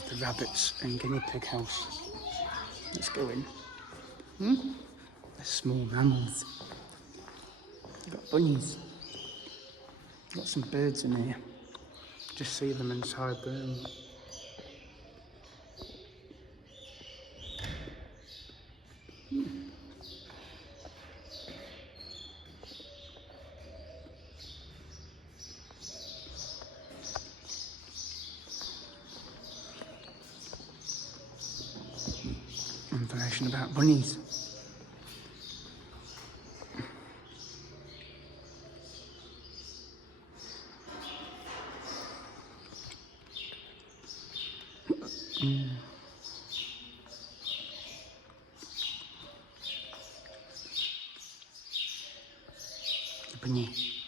is the rabbits and guinea pig house. Let's go in. They're small mammals. You've got bunnies. Got some birds in here. Just see them inside there. Information about bunnies. Bunny.